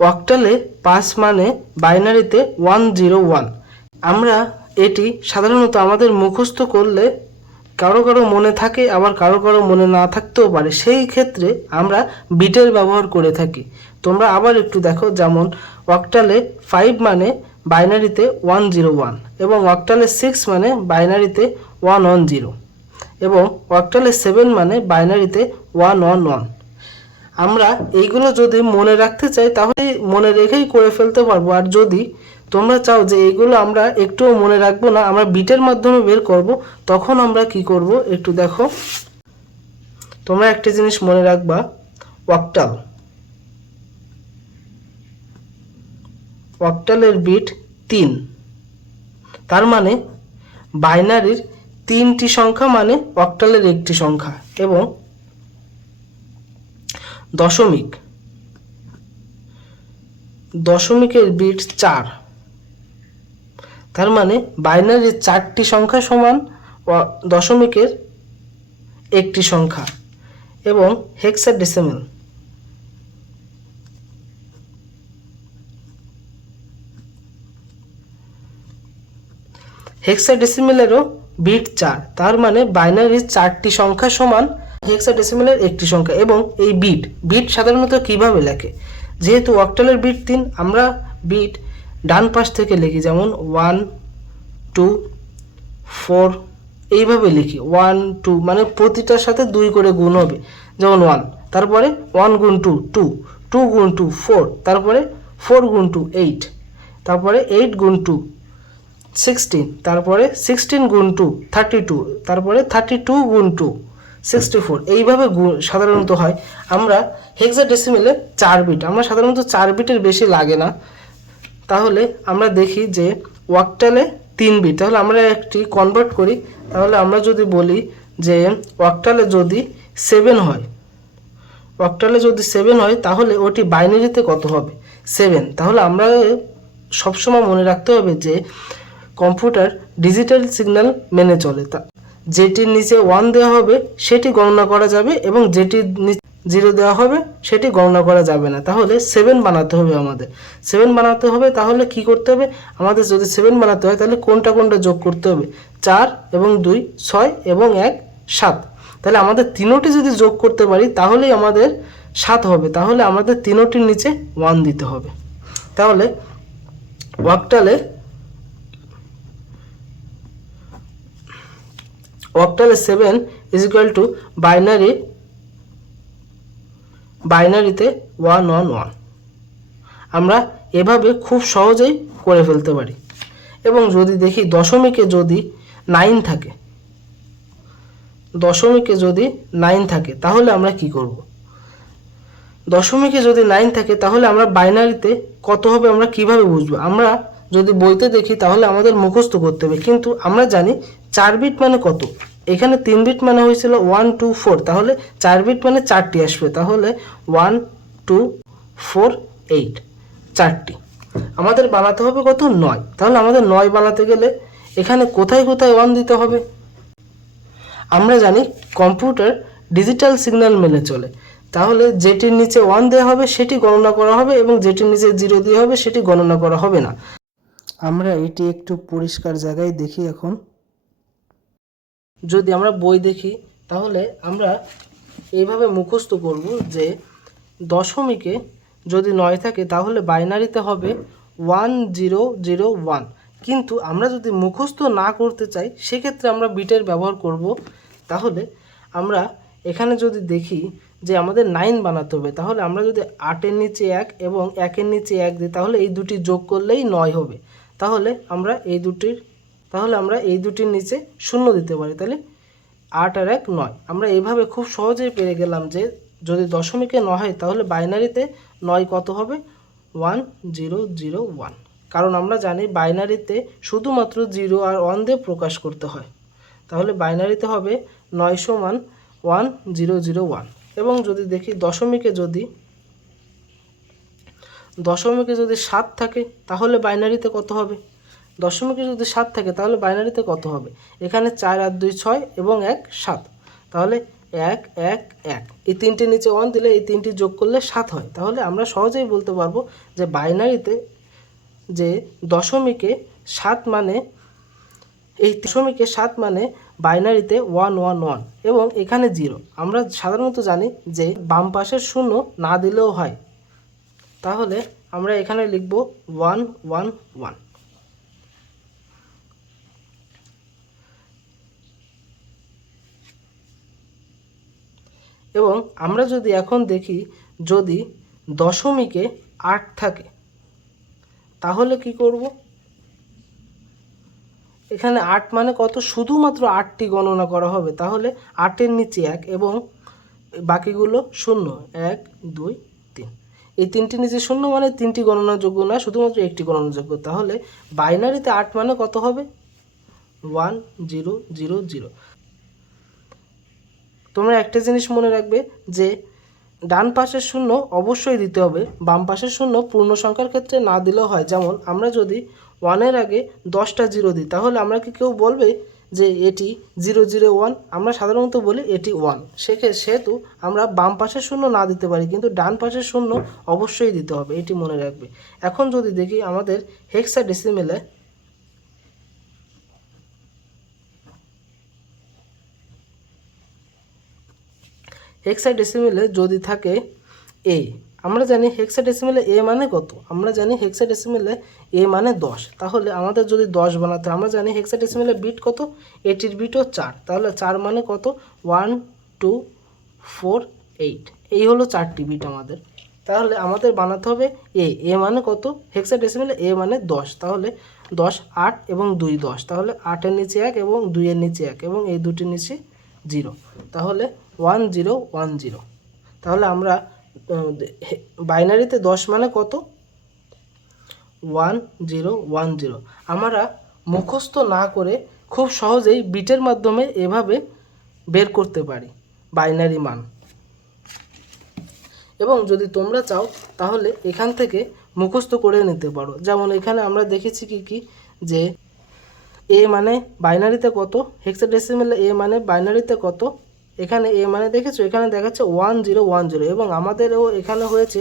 অক্টালে 5 মানে বাইনারিতে 101। আমরা এটি সাধারণত আমাদের মুখস্থ করলে কারো কারো মনে থাকে, আবার কারো কারো মনে না থাকতেও পারে। সেই ক্ষেত্রে আমরা বিটের ব্যবহার করে থাকি। তোমরা আবার একটু দেখো, যেমন অক্টালে 5 মানে বাইনারিতে 101 এবং অক্টালে 6 মানে বাইনারিতে 110 এবং অক্টালে 7 মানে বাইনারিতে 111। আমরা এইগুলো যদি মনে রাখতে চাই তাহলে মনে রেখেই করে ফেলতে পারবো। আর যদি তোমরা চাও যে এইগুলো আমরা একটুও মনে রাখবো না, আমরা বিটের মাধ্যমে বের করব, তখন আমরা কি করব একটু দেখো। তোমরা একটা জিনিস মনে রাখবা, অক্টালের বিট 3। তার মানে বাইনারির 3টি সংখ্যা মানে অক্টালের একটি সংখ্যা। এবং দশমিকের বিট 4। তার মানে বাইনারির 4টি সংখ্যা সমান দশমিকের একটি সংখ্যা। এবং হেক্সাডেসিমেলেরও বিট 4। তার মানে বাইনারির 4টি সংখ্যা সমান হেক্সাডেসিমেলের একটি সংখ্যা। এবং এই বিট সাধারণত কিভাবে লেখে, যেহেতু অক্টালের বিট 3, আমরা বিট ডান পাশ থেকে লিখি, যেমন 1 2 4 এইভাবে লিখি। 1 2 মানে প্রতিটার সাথে 2 করে গুণ হবে, যেমন 1, তারপরে 1 গুণ 2 2, 2 গুণ 2 4, তারপরে 4 গুণ 2 8, তারপরে 8 গুণ 2 16, তারপরে 16 গুণ 2 32, তারপরে 32 গুণ 2 64। এইভাবে সাধারণত হয়। আমরা হেক্সাডেসিমেলে 4 বিট, আমরা সাধারণত 4 বিটের বেশি লাগে না। তাহলে আমরা দেখি যে অক্টালে 3 বিট। তাহলে আমরা একটি কনভার্ট করি। তাহলে আমরা যদি বলি যে অক্টালে যদি 7 হয়, তাহলে ওটি বাইনারিতে কত হবে? 7। তাহলে আমরা সবসময় মনে রাখতে হবে যে কম্পিউটার ডিজিটাল সিগন্যাল মেনে চলে। যেটির নিচে 1 দেওয়া হবে সেটি গণনা করা যাবে, এবং যেটির নিচে 0 দেওয়া হবে সেটি গণনা করা যাবে না। তাহলে 7 বানাতে হবে আমাদের। 7 বানাতে হবে, তাহলে কি করতে হবে আমাদের? যদি 7 বানাতে হয় তাহলে কোনটা যোগ করতে হবে? 4 এবং 2 6 এবং 1 7। তাহলে আমাদের তিনোটি যদি যোগ করতে পারি তাহলেই আমাদের 7 হবে। তাহলে আমাদের তিনোটির নিচে 1 দিতে হবে। তাহলে অক্টালে 7 ইজ ইকুয়াল টু বাইনারিতে 111। আমরা এভাবে খুব সহজেই করে ফেলতে পারি। এবং যদি দেখি দশমিকে যদি 9 থাকে, তাহলে আমরা কি করব? দশমিকে যদি 9 থাকে তাহলে আমরা বাইনারিতে কত হবে আমরা কিভাবে বুঝবো? আমরা যদি বইতে দেখি তাহলে আমাদের মুখস্থ করতে হবে, কিন্তু আমরা জানি 4 বিট মানে কত। এখানে 3 বিট মানে হয়েছিল 1 2 4, তাহলে 4 বিট মানে 4টি আসবে। তাহলে 1 2 4 8, 4টি। আমাদের বানাতে হবে কত? 9। তাহলে আমাদের 9 বানাতে গেলে এখানে কোথায় 1 দিতে হবে? আমরা জানি কম্পিউটার ডিজিটাল সিগন্যাল মেনে চলে। তাহলে যেটির নিচে 1 দেওয়া হবে সেটি গণনা করা হবে, এবং যেটির নিচে 0 দেওয়া হবে সেটি গণনা করা হবে না। আমরা এটি একটু পরিষ্কার জায়গায় দেখি। এখন যদি আমরা বই দেখি তাহলে আমরা এইভাবে মুখস্থ করব যে দশমিকে যদি 9 থাকে তাহলে বাইনারিতে হবে 1001। কিন্তু আমরা যদি মুখস্থ না করতে চাই সেক্ষেত্রে আমরা বিটের ব্যবহার করব। তাহলে আমরা এখানে যদি দেখি যে আমাদের 9 বানাতে হবে, তাহলে আমরা যদি 8-এর নিচে 1 এবং 1-এর নিচে 1 দিই তাহলে এই দুটি যোগ করলেই 9 হবে। তাহলে আমরা এই দুটির নিচে 0 দিতে পারি। তাহলে 8 আর 1 9। আমরা এইভাবে খুব সহজেই পেরে গেলাম যে যদি দশমিকে 9 হয় তাহলে বাইনারিতে 9 কত হবে? 1001। কারণ আমরা জানি বাইনারিতে শুধুমাত্র 0 আর 1 দিয়ে প্রকাশ করতে হয়। তাহলে বাইনারিতে হবে 9 সমান 1001। এবং যদি দেখি দশমিকে যদি 7 থাকে তাহলে বাইনারিতে কত হবে? দশমিকে যদি 7 থাকে তাহলে বাইনারিতে কত হবে? এখানে 4 আর 2 6 এবং 1 7। তাহলে 1 1 1, এই তিনটে নিচে 1 দিলে এই তিনটি যোগ করলে 7 হয়। তাহলে আমরা সহজেই বলতে পারবো যে বাইনারিতে যে দশমিকে 7 মানে এই দশমিকে 7 মানে বাইনারিতে 1 1 1 এবং এখানে 0। আমরা সাধারণত জানি যে বাম পাশের শূন্য না দিলেও হয়, তাহলে আমরা এখানে লিখব 1 1 1। এবং আমরা যদি এখন দেখি যদি দশমিকে 8 থাকে তাহলে কি করব? এখানে 8 মানে কত? শুধুমাত্র 8টি গণনা করা হবে, তাহলে 8-এর নিচে 1 এবং বাকিগুলো 0 1 2 3, এই তিনটি নিচে 0 মানে তিনটি গণনাযোগ্য না, শুধুমাত্র একটি গণনাযোগ্য। তাহলে বাইনারিতে 8 মানে কত হবে? 1 0 0 0। তোমরা একটা জিনিস মনে রাখবে যে ডান পাশের শূন্য অবশ্যই দিতে হবে, বাম পাশের শূন্য পূর্ণ সংখ্যার ক্ষেত্রে না দিলেও হয়। যেমন আমরা যদি 1-এর আগে 10টা 0 দিই তাহলে আমরা কি কেউ বলবে যে এটি 0 0 1? আমরা সাধারণত বলি এটি 1। সেহেতু আমরা বাম পাশের শূন্য না দিতে পারি, কিন্তু ডান পাশের শূন্য অবশ্যই দিতে হবে, এটি মনে রাখবে। এখন যদি দেখি আমাদের হেক্সাডেসিমেলে হেক্সাডেসিমেলে যদি থাকে a, আমরা জানি হেক্সাডেসিমেলে a মানে কত? আমরা জানি হেক্সাডেসিমেলে a মানে 10। তাহলে আমাদের যদি 10 বানাতে, আমরা জানি হেক্সাডেসিমেলে বিট কত? এটির বিটও 4। তাহলে 4 মানে কত? 1 2 4 8, এই হলো 4টি বিট আমাদের। তাহলে আমাদের বানাতে হবে a মানে কত? হেক্সাডেসিমেলে a মানে 10। তাহলে 10 8 এবং 2 10, তাহলে 8-এর নিচে 1 এবং 2-এর নিচে 1 এবং এই দুটির নিচে 0, তাহলে 1 0 1 0। তাহলে আমরা বাইনারিতে 10 মানে কত? 1 0 1 0। আমরা মুখস্থ না করে খুব সহজেই বিটের মাধ্যমে এভাবে বের করতে পারি বাইনারি মান। এবং যদি তোমরা চাও তাহলে এখান থেকে মুখস্থ করে নিতে পারো। যেমন এখানে আমরা দেখেছি কি যে a মানে বাইনারিতে কত, হেক্সাডেসিমেলে a মানে বাইনারিতে কত, এখানে a মানে দেখেছো, এখানে দেখাচ্ছে 1 0 1 0 এবং আমাদেরও এখানে হয়েছে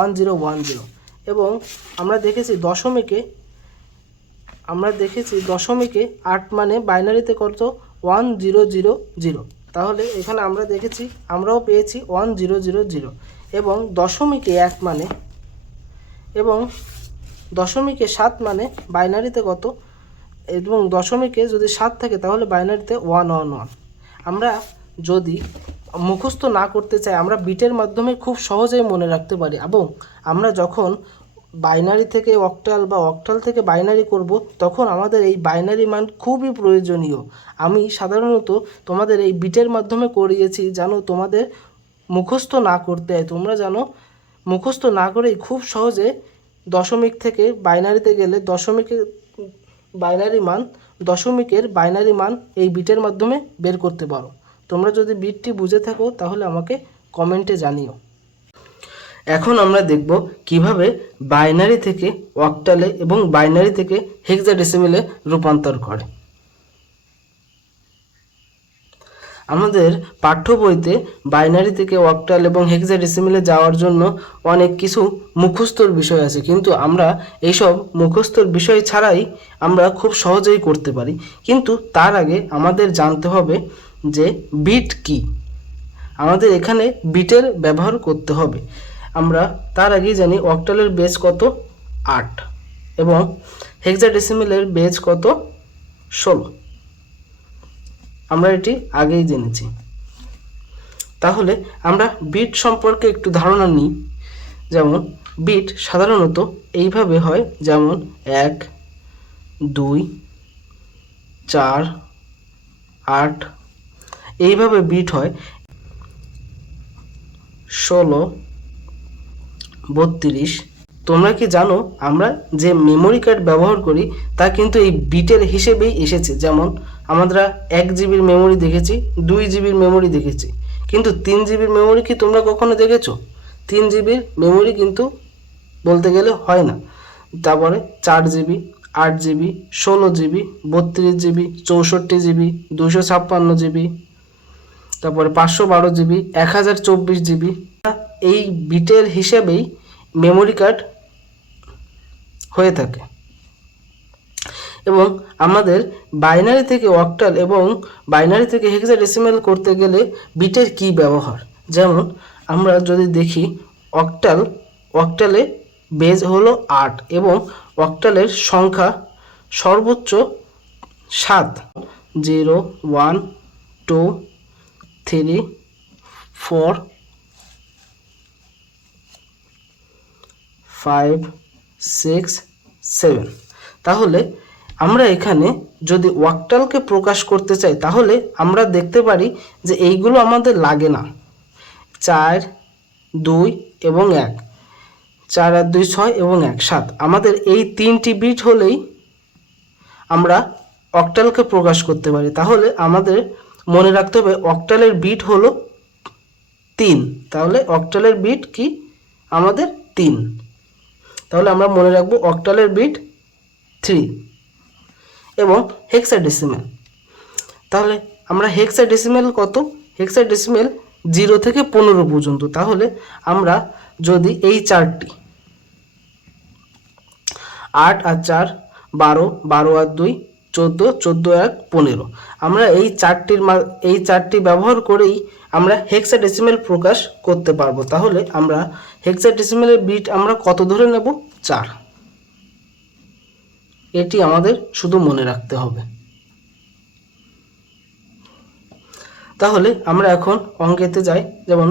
1 0 1 0। এবং আমরা দেখেছি দশমিকে 8 মানে বাইনারিতে কত? 1 0 0 0। তাহলে এখানে আমরাও পেয়েছি 1 0 0 0। এবং দশমিকে 1 মানে এবং দশমিকে 7 মানে বাইনারিতে কত? এবং দশমিকে যদি 7 থাকে তাহলে বাইনারিতে 1 1 1। আমরা যদি মুখস্থ না করতে চাই আমরা বিটের মাধ্যমে খুব সহজেই মনে রাখতে পারি। এবং আমরা যখন বাইনারি থেকে অক্টাল বা অক্টাল থেকে বাইনারি করব তখন আমাদের এই বাইনারি মান খুবই প্রয়োজনীয়। আমি সাধারণত তোমাদের এই বিটের মাধ্যমে করিয়েছি যেন তোমাদের মুখস্থ না করতে হয়। তোমরা জানো মুখস্থ না করেই খুব সহজে দশমিক থেকে বাইনারিতে গেলে দশমিকের বাইনারি মান এই বিটের মাধ্যমে বের করতে পারো। তোমরা যদি বিটটি বুঝে থাকো তাহলে আমাকে কমেন্টে জানিও। এখন আমরা দেখব কিভাবে বাইনারি থেকে অক্টালে এবং বাইনারি থেকে হেক্সাডেসিমেলে রূপান্তর করে। আমাদের পাঠ্য বইতে বাইনারি থেকে অক্টাল এবং হেক্সাডেসিমেলে যাওয়ার জন্য অনেক কিছু মুখস্থর বিষয় আছে, কিন্তু আমরা এইসব মুখস্থর বিষয় ছাড়াই আমরা খুব সহজেই করতে পারি। কিন্তু তার আগে আমাদের জানতে হবে যে বিট কি। আমাদের এখানে বিটের ব্যবহার করতে হবে। আমরা তার আগেই জানি অক্টালের বেজ কত? 8 এবং হেক্সাডেসিমেলের বেজ কত? 16। আমরা এটি আগেই জেনেছি। তাহলে আমরা বিট সম্পর্কে একটু ধারণা নিই। যেমন বিট সাধারণত এইভাবে হয়, যেমন 1 2 4 8, এইভাবে বিট হয়। 16 32। তোমরা কি জানো আমরা যে মেমোরি কার্ড ব্যবহার করি তা কিন্তু এই বিটের হিসেবেই এসেছে। যেমন আমরা 1 জিবির মেমোরি দেখেছি, 2 জিবির মেমোরি দেখেছি, কিন্তু 3 জিবির মেমোরি কি তোমরা কখনো দেখেছো? 3 জিবির মেমোরি কিন্তু বলতে গেলে হয় না। তারপরে 4 GB, 8 GB, 16 GB, 32 GB, 64 GB, 256 GB, তারপরে 512 জিবি, 1024 জিবি। এই বিটের হিসেবেই মেমোরি কার্ড হয়ে থাকে। এবং আমাদের বাইনারি থেকে অক্টাল এবং বাইনারি থেকে হেক্সাডেসিমাল করতে গেলে বিটের কি ব্যবহার, যেমন আমরা যদি দেখি অক্টালে বেজ হলো 8 এবং অক্টালের সংখ্যা সর্বোচ্চ 7, 0, 1, 2, 3, 4, 5, 6, 7। তাহলে আমরা এখানে যদি অক্টালকে প্রকাশ করতে চাই তাহলে আমরা দেখতে পারি যে এইগুলো আমাদের লাগে না। 4, 2 এবং 1, 4 আর 2 6 এবং 1 7। আমাদের এই 3টি বিট হলেই আমরা অক্টালকে প্রকাশ করতে পারি। তাহলে আমাদের মনে রাখতে হবে অক্টালের বিট হলো 3। তাহলে অক্টালের বিট কি আমাদের 3। তাহলে আমরা মনে রাখবো অক্টালের বিট 3 এবং হেক্সাডেসিমাল। তাহলে আমরা হেক্সাডেসিমাল কত? হেক্সাডেসিমাল 0 থেকে 15 পর্যন্ত। তাহলে আমরা যদি এই চারটি 8 আর 4 12, 12 আর 2 14, 14 আর 15, আমরা এই চারটি ব্যবহার করেই আমরা হেক্সাডেসিমাল প্রকাশ করতে পারবো। তাহলে আমরা হেক্সাডেসিমালের বিট আমরা কত ধরে নেব? 4। এটি আমাদের শুধু মনে রাখতে হবে। তাহলে আমরা এখন অঙ্কেতে যাই। যেমন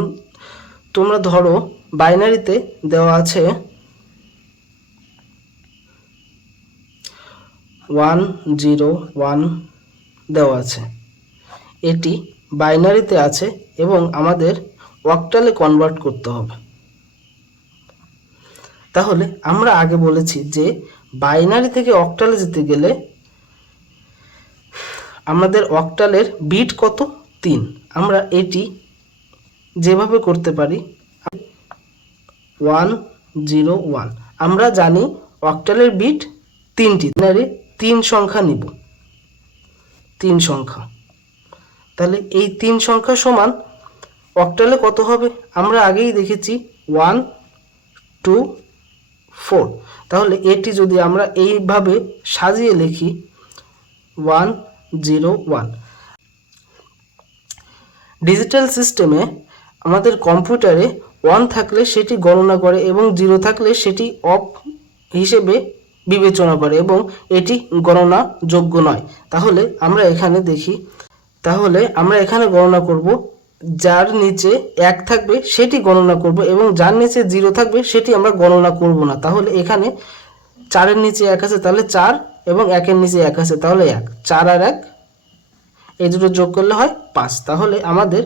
তোমরা ধরো বাইনারিতে দেওয়া আছে 101 দেওয়া আছে, এটি বাইনারিতে আছে এবং আমাদের অক্টালে কনভার্ট করতে হবে। তাহলে আমরা আগে বলেছি যে বাইনারি থেকে অক্টালে যেতে গেলে আমাদের অক্টালের বিট কত? 3। আমরা এটি যেভাবে করতে পারি 101। আমরা জানি অক্টালের বিট 3টি, 3 সংখ্যা নিব, 3 সংখ্যা। তাহলে এই 3 সংখ্যা সমান অক্টালে কত হবে? আমরা আগেই দেখেছি 1, 2, 4। তাহলে এটি যদি আমরা এইভাবে সাজিয়ে লিখি 101। ডিজিটাল সিস্টেমে আমাদের কম্পিউটারে 1 থাকলে সেটি গণনা করে এবং 0 থাকলে সেটি অফ হিসেবে বিবেচনা করে এবং এটি গণনা যোগ্য নয়। তাহলে আমরা এখানে দেখি, তাহলে আমরা এখানে গণনা করব, যার নিচে 1 থাকবে সেটি গণনা করব এবং যার নিচে 0 থাকবে সেটি আমরা গণনা করব না। তাহলে এখানে 4 এর নিচে 1 আছে, তাহলে 4 এবং 1 এর নিচে 1 আছে, তাহলে 1, 4 আর 1 এই দুটো যোগ করলে হয় 5। তাহলে আমাদের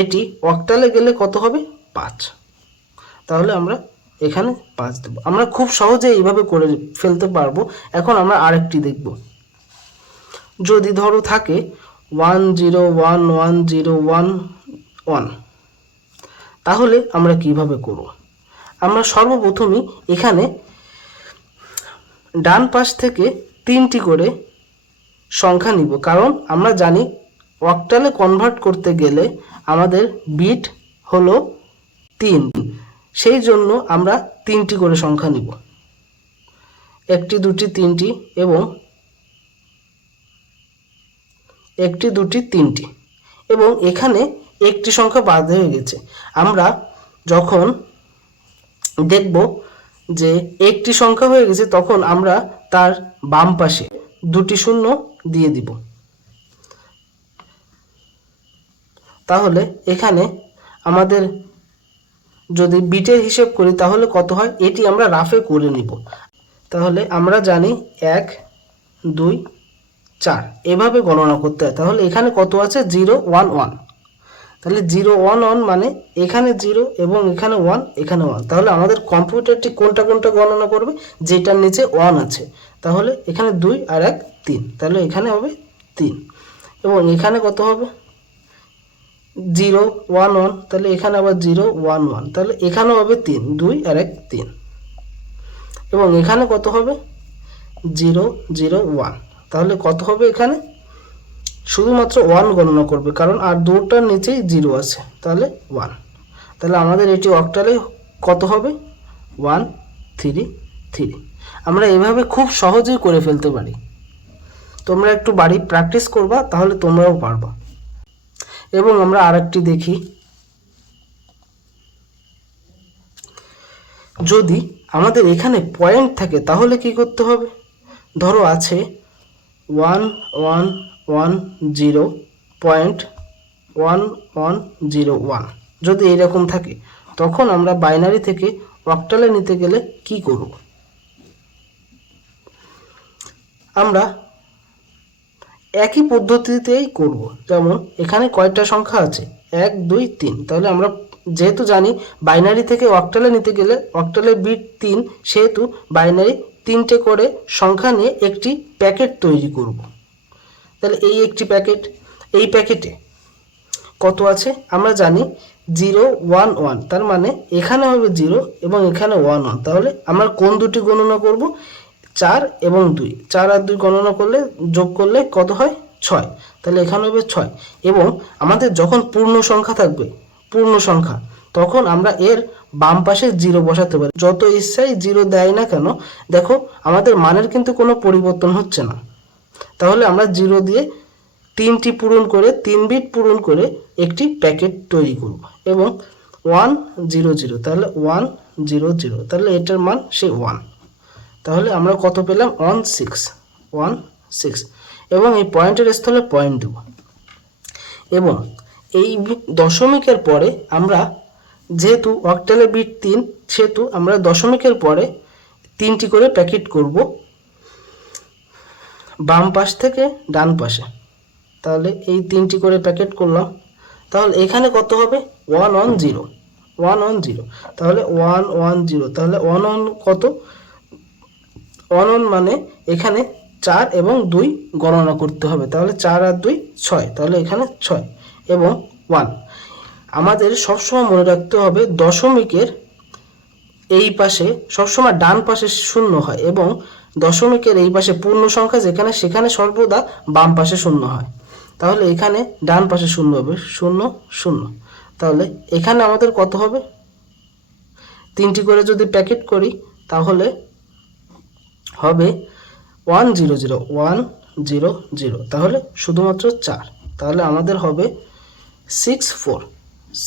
এটি অক্টালে গেলে কত হবে? 5। তাহলে আমরা এখানে 5 দেব। আমরা খুব সহজে এইভাবে করে ফেলতে পারবো। এখন আমরা আরেকটি দেখব। যদি ধরো থাকে 1011011, তাহলে আমরা কিভাবে করব? আমরা সর্বপ্রথমই এখানে ডান পাশ থেকে 3টি করে সংখ্যা নিব, কারণ আমরা জানি অক্টালে কনভার্ট করতে গেলে আমাদের বিট হলো 3। সেই জন্য আমরা 3টি করে সংখ্যা নিব, 1টি 2টি 3টি এবং 1টি 2টি 3টি, এবং এখানে একটি সংখ্যা বাদ হয়ে গেছে। আমরা যখন দেখব যে একটি সংখ্যা হয়ে গেছে তখন আমরা তার বাম পাশে 2টি শূন্য দিয়ে দিব। তাহলে এখানে আমাদের যদি বিটের হিসেব করি তাহলে কত হয় এটি আমরা রাফে করে নিব। তাহলে আমরা জানি 1 2 4 এভাবে গণনা করতে হয়। তাহলে এখানে কত আছে? 0 1 1। তাহলে 0 1 1 মানে এখানে 0 এবং এখানে 1 এখানে 1। তাহলে আমাদের কম্পিউটারটি কোনটা গণনা করবে? যেটার নিচে 1 আছে। তাহলে এখানে 2 আর 1 3, তাহলে এখানে হবে 3। এবং এখানে কত হবে? 0 1 1, তাহলে এখানে আবার 0 1 1, তাহলে এখানেও হবে 3, 2 আর 1 3। এবং এখানে কত হবে? 0 0 1, তাহলে কত হবে? এখানে শুধুমাত্র 1 গণনা করবে, কারণ আর দুটার নিচেই 0 আছে, তাহলে 1। তাহলে আমাদের এটি অক্টালে কত হবে? 1 3 3। আমরা এভাবে খুব সহজেই করে ফেলতে পারি। তোমরা একটু বাড়ি প্র্যাকটিস করবা, তাহলে তোমরাও পারবা। এবং আমরা আরেকটি দেখি, যদি আমাদের এখানে পয়েন্ট থাকে তাহলে কি করতে হবে? ধরো আছে 1110.1101, যদি এইরকম থাকে তখন আমরা বাইনারি থেকে অক্টালে নিতে গেলে কি করব? আমরা একই পদ্ধতিতেই করব। যেমন এখানে কয়টা সংখ্যা আছে? 1 2 3। তাহলে আমরা যেহেতু জানি বাইনারি থেকে অক্টালে নিতে গেলে অক্টালের বিট 3, সেহেতু বাইনারি 3টে করে সংখ্যা নিয়ে একটি প্যাকেট তৈরি করব। তাহলে এই একটি প্যাকেট, এই প্যাকেটে কত আছে আমরা জানি 0 1 1, তার মানে এখানে হবে 0 এবং এখানে 1 1। তাহলে আমরা কোন দুটি গণনা করব? 4 এবং 2। 4 আর 2 গণনা করলে, যোগ করলে কত হয়? 6। তাহলে এখানে হবে 6। এবং আমাদের যখন পূর্ণ সংখ্যা থাকবে, পূর্ণ সংখ্যা, তখন আমরা এর বাম পাশে 0 বসাতে পারি। যত ইচ্ছাই 0 দেয় না কেন, দেখো আমাদের মানের কিন্তু কোনো পরিবর্তন হচ্ছে না। তাহলে আমরা 0 দিয়ে 3টি পূরণ করে, 3 বিট পূরণ করে একটি প্যাকেট তৈরি করব। এবং 1 0 0, তাহলে 1 0 0, তাহলে এটার মান সেই 1। তাহলে আমরা কত পেলাম? 1 6। এবং এই পয়েন্টের স্থলে পয়েন্ট দেব। এবং এই দশমিকের পরে আমরা, যেহেতু অক্টালে বিট 3, সেহেতু আমরা দশমিকের পরে 3টি করে প্যাকেট করব বাম পাশ থেকে ডান পাশে। তাহলে এই 3টি করে প্যাকেট করলাম। তাহলে এখানে কত হবে? 1 1 0, 1 1 0। তাহলে 1 1 0, তাহলে 1 1 কত? 1 1 মানে এখানে 4 এবং 2 গণনা করতে হবে। তাহলে 4 আর 2 6, তাহলে এখানে 6 এবং 1। আমাদের সবসময় মনে রাখতে হবে দশমিকের এই পাশে সবসময় ডান পাশে 0 হয়, এবং দশমিকের এই পাশে পূর্ণ সংখ্যা যেখানে, সেখানে সর্বদা বাম পাশে 0 হয়। তাহলে এখানে ডান পাশে 0 হবে, 0 0। তাহলে এখানে আমাদের কত হবে? 3টি করে যদি প্যাকেট করি তাহলে হবে 1 0 0 1 0 0, তাহলে শুধুমাত্র 4। তাহলে আমাদের হবে 6 4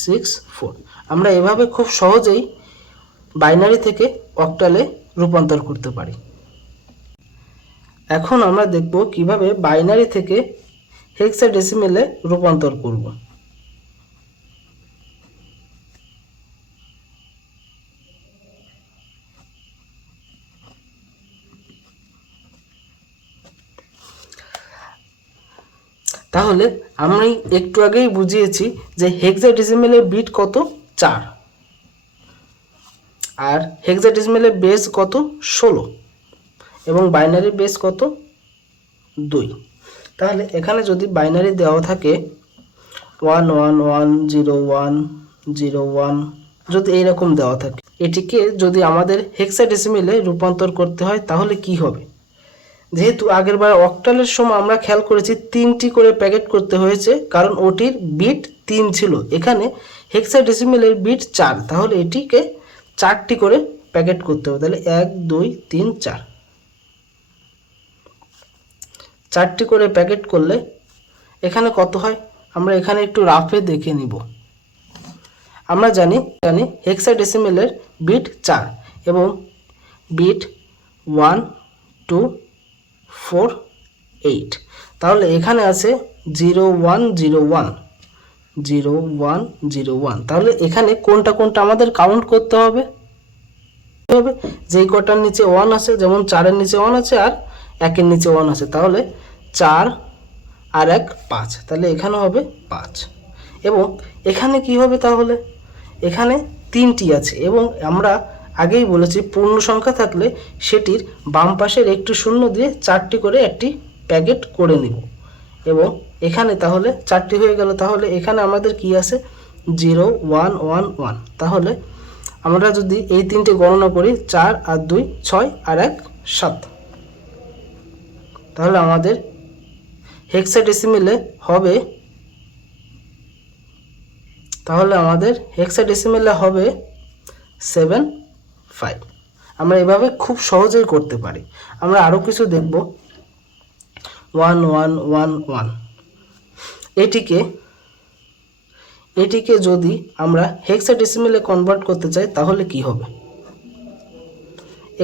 6 4। আমরা এভাবে খুব সহজেই বাইনারি থেকে অক্টালে রূপান্তর করতে পারি। এখন আমরা দেখব কিভাবে বাইনারি থেকে হেক্সাডেসিমেলে রূপান্তর করব। তাহলে আমি একটু আগেই বুঝিয়েছি যে হেক্সাডেসিমেলের বিট কত? 4, আর হেক্সাডেসিমেলের বেস কত? 16, এবং বাইনারি বেস কত? 2। তাহলে এখানে যদি বাইনারি দেওয়া থাকে 1 1 1 0 1 0 1, যদি এইরকম দেওয়া থাকে, এটিকে যদি আমাদের হেক্সাডেসিমেলে রূপান্তর করতে হয় তাহলে কি হবে? যেহেতু আগেরবার অক্টালের সময় আমরা খেয়াল করেছি 3টি করে প্যাকেট করতে হয়েছে, কারণ ওটির বিট 3 ছিল। এখানে হেক্সাডেসিমেলের বিট 4, তাহলে এটিকে 4টি করে প্যাকেট করতে হবে। তাহলে 1 2 3 4, 4টি করে প্যাকেট করলে এখানে কত হয়? আমরা এখানে একটু রাফে দেখে নিব। আমরা জানি হেক্সাডেসিমেলের বিট 4 এবং বিট 1 2 4 8। তাহলে এখানে আছে 0 1 0 1 0 1 0 1। তাহলে এখানে কোনটা কোনটা আমাদের কাউন্ট করতে হবে? যেই কটার নিচে 1 আছে, যেমন 4-এর নিচে 1 আছে আর 1-এর নিচে 1 আছে, তাহলে 4 আর 1 5। তাহলে এখানে হবে 5। এবং এখানে কি হবে? তাহলে এখানে 3টি আছে, এবং আমরা আগেই বলেছি পূর্ণ সংখ্যা থাকলে সেটির বাম পাশের একটু শূন্য দিয়ে 4টি করে একটি প্যাকেট করে নিব। এবং এখানে তাহলে 4টি হয়ে গেল। তাহলে এখানে আমাদের কি আছে? 0 1 1 1। তাহলে আমরা যদি এই 3টে গণনা করি, 4 আর 2 6 আর 1 7, তাহলে আমাদের হেক্সাডেসিমেলে হবে, তাহলে আমাদের হেক্সাডেসিমেলে হবে 7-5। আমরা এভাবে খুব সহজেই করতে পারি। আমরা আরও কিছু দেখব। 1111 এটিকে যদি আমরা হেক্সাডেসিমেলে কনভার্ট করতে চাই তাহলে কি হবে?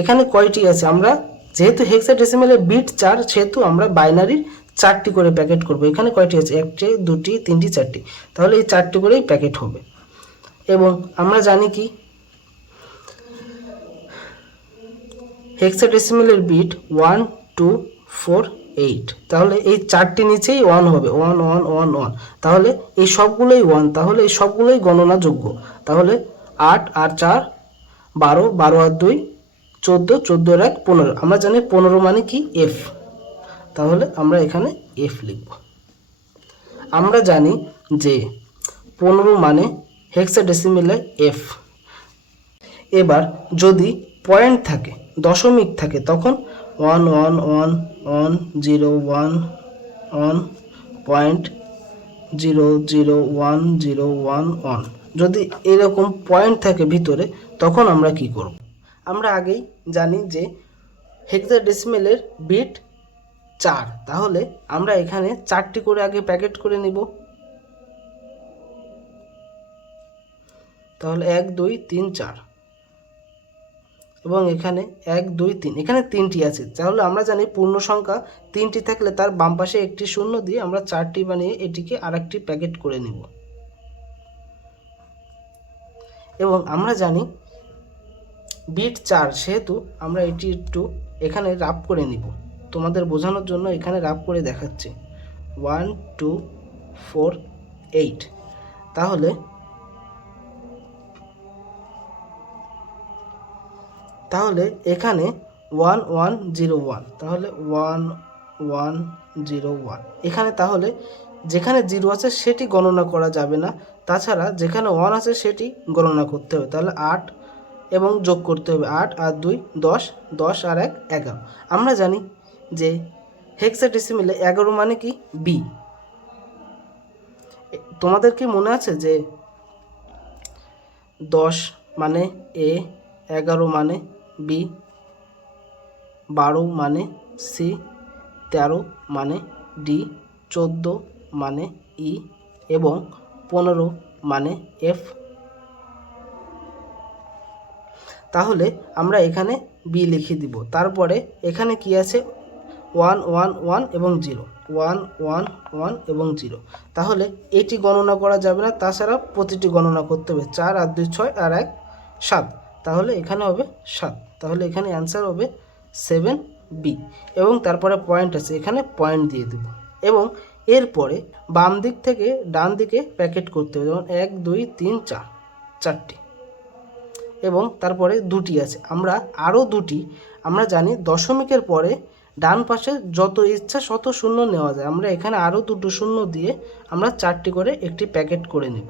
এখানে কয়টি আছে? আমরা যেহেতু হেক্সাডেসিমেলে বিট 4, সেহেতু আমরা বাইনারির 4টি করে প্যাকেট করব। এখানে কয়টি আছে? 1টি, 2টি, 3টি, 4টি। তাহলে এই 4টি করেই প্যাকেট হবে। এবং আমরা জানি কি হেক্সাডেসিমেলের বিট 1 2 4 8, তাহলে এই 4টি নিচেই 1 হবে, 1 1 1 1। তাহলে এই সবগুলোই 1, তাহলে এই সবগুলোই গণনাযোগ্য। তাহলে 8 আর 4 12, 12 আর 2 14, 14 আর 1 15। আমরা জানি 15 মানে কি? এফ। তাহলে আমরা এখানে এফ লিখব। আমরা জানি যে 15 মানে হেক্সাডেসিমেলে এফ। এবার যদি পয়েন্ট থাকে, দশমিক থাকে, তখন 1 1 1 1 0 1 1 পয়েন্ট 0 0 1 0 1 1। যদি এরকম পয়েন্ট থাকে ভিতরে, তখন আমরা কি করব? আমরা আগেই জানি যে হেক্সাডেসিমেলের বিট 4, তাহলে আমরা এখানে 4টি করে আগে প্যাকেট করে নিব। তাহলে 1 2 3 4, এবং এখানে 1 2 3, এখানে 3টি আছে। তাহলে আমরা জানি পূর্ণ সংখ্যা 3টি থাকলে তার বাম পাশে একটি শূন্য দিয়ে আমরা 4টি বানিয়ে এটিকে আরেকটি প্যাকেট করে নিব। এবং আমরা জানি বিট 4, সেহেতু আমরা এটি একটু এখানে রাফ করে নিব। তোমাদের বোঝানোর জন্য এখানে রাফ করে দেখাচ্ছি। 1 2 4 8, তাহলে এখানে 1 1 0 1, তাহলে 1 1 0 1। এখানে তাহলে যেখানে 0 আছে সেটি গণনা করা যাবে না, তাছাড়া যেখানে 1 আছে সেটি গণনা করতে হবে। তাহলে 8 এবং যোগ করতে হবে, 8 আর 2 10, 10 আর 1 11। আমরা জানি যে হেক্সাডেসিমেলে 11 মানে কি? বি। তোমাদের কি মনে আছে যে 10 মানে এ, 11 মানে বি, 12 মানে সি, 13 মানে ডি, 14 মানে ই এবং 15 মানে এফ। তাহলে আমরা এখানে বি লিখে দিব। তারপরে এখানে কি আছে? 1 1 1 এবং 0, 1 1 1 এবং 0। তাহলে এটি গণনা করা যাবে না, তাছাড়া প্রতিটি গণনা করতে হবে। 4 আর 2 6 আর 1 7, তাহলে এখানে হবে 7। তাহলে এখানে অ্যান্সার হবে 7B। এবং তারপরে পয়েন্ট আছে, এখানে পয়েন্ট দিয়ে দেব। এবং এরপরে বাম দিক থেকে ডান দিকে প্যাকেট করতে হবে, যেমন 1 2 3 4, 4টি। এবং তারপরে 2টি আছে, আমরা আরও 2টি। আমরা জানি দশমিকের পরে ডান পাশে যত ইচ্ছা শত শূন্য নেওয়া যায়। আমরা এখানে আরও 2টো শূন্য দিয়ে আমরা 4টি করে একটি প্যাকেট করে নেব।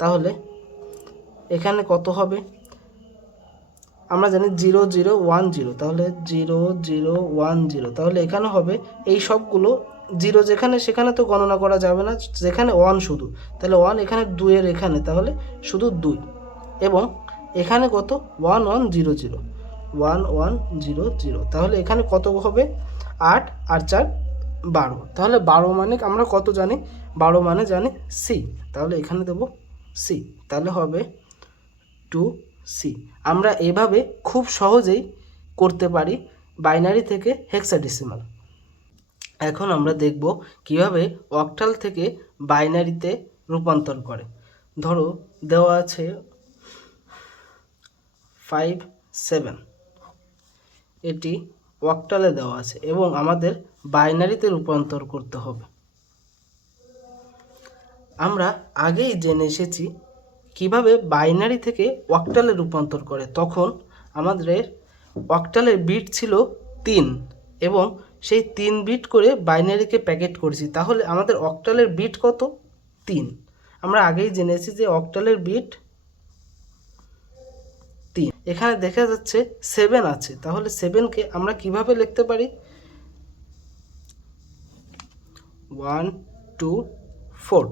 তাহলে এখানে কত হবে? আমরা জানি 0 0 1 0, তাহলে 0 0 1 0। তাহলে এখানে হবে এই সবগুলো 0 যেখানে সেখানে তো গণনা করা যাবে না, যেখানে 1 শুধু, তাহলে 1 এখানে 2 এর এখানে, তাহলে শুধু 2। এবং এখানে কত? 1 1 0 0, 1 1 0 0। তাহলে এখানে কত হবে? 8 আর 4 12। তাহলে 12 মানে আমরা কত জানি? 12 মানে জানি সি, তাহলে এখানে দেব সি। তাহলে হবে 2C। আমরা এভাবে খুব সহজেই করতে পারি বাইনারি থেকে হেক্সাডেসিমাল। এখন আমরা দেখব কিভাবে অক্টাল থেকে বাইনারিতে রূপান্তর করে। ধরো দেওয়া আছে 5 7, এটি অক্টালে দেওয়া আছে এবং আমাদের বাইনারিতে রূপান্তর করতে হবে। আমরা আগেই জেনে এসেছি কিভাবে বাইনারি থেকে অক্টালে রূপান্তর করে। তখন আমাদের অক্টালের বিট ছিল 3 এবং সেই 3 বিট করে বাইনারিকে প্যাকেট করেছি। তাহলে আমাদের অক্টালের বিট কত? 3। আমরা আগেই জেনেছি যে অক্টালের বিট 3। এখানে দেখা যাচ্ছে 7 আছে, তাহলে 7কে আমরা কিভাবে লিখতে পারি? 1 2 4।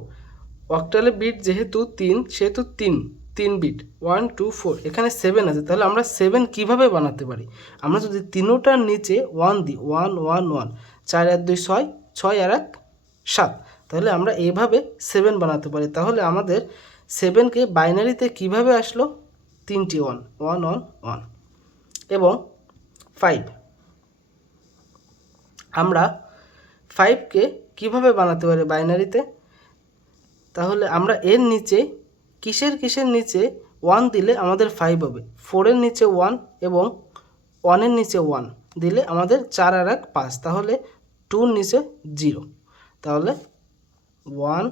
অক্টালে বিট যেহেতু 3 সেহেতু 3 বিট 1 2 4, এখানে 7 আছে, তাহলে আমরা 7 কিভাবে বানাতে পারি? আমরা যদি তিনোটার নিচে 1 দিই, 1 1 1, 4 আর 2 6, 6 আর 1 7, তাহলে আমরা এইভাবে 7 বানাতে পারি। তাহলে আমাদের 7কে বাইনারিতে কিভাবে আসলো? 3টি 1 1 1 1। এবং 5, আমরা 5কে কিভাবে বানাতে পারি বাইনারিতে? তাহলে আমরা এর নিচে কিসের নিচে 1 দিলে আমাদের 5 হবে? 4-এর নিচে 1 এবং 1-এর নিচে 1 দিলে আমাদের 4 আর 1 5, তাহলে 2-র নিচে 0, তাহলে 1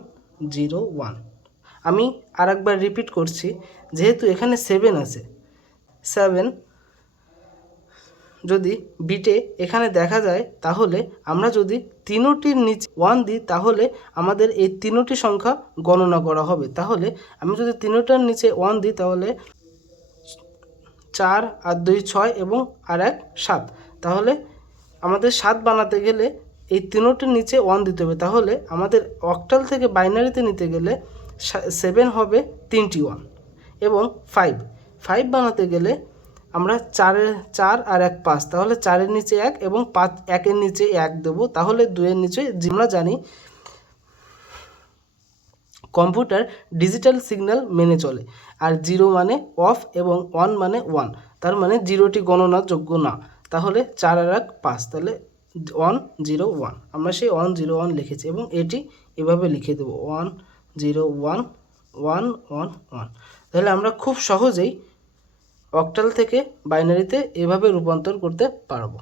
0 1। আমি আর একবার রিপিট করছি, যেহেতু এখানে 7 আছে, 7 যদি বিটে এখানে দেখা যায়, তাহলে আমরা যদি তিনোটির নিচে 1 দিই তাহলে আমাদের এই তিনোটি সংখ্যা গণনা করা হবে। তাহলে আমি যদি তিনোটার নিচে 1 দিই তাহলে 4 আর 2 6 এবং আর 1 7, তাহলে আমাদের 7 বানাতে গেলে এই তিনোটির নিচে 1 দিতে হবে। তাহলে আমাদের অক্টাল থেকে বাইনারিতে নিতে গেলে 7 হবে 3টি 1। এবং 5 বানাতে গেলে আমরা 4 আর 1 5, তাহলে 4-এর নিচে 1 এবং 1-এর নিচে 1 দেবো, তাহলে 2-এর নিচে। আমরা জানি কম্পিউটার ডিজিটাল সিগন্যাল মেনে চলে, আর 0 মানে অফ এবং 1 মানে 1, তার মানে 0টি গণনাযোগ্য না। তাহলে 4 আর 1 5, তাহলে 1 0 1, আমরা সেই 1 0 1 লিখেছি এবং এটি এভাবে লিখে দেবো 1 0 1 1 1 1। তাহলে আমরা খুব সহজেই অক্টাল থেকে বাইনারিতে এভাবে রূপান্তর করতে পারবো।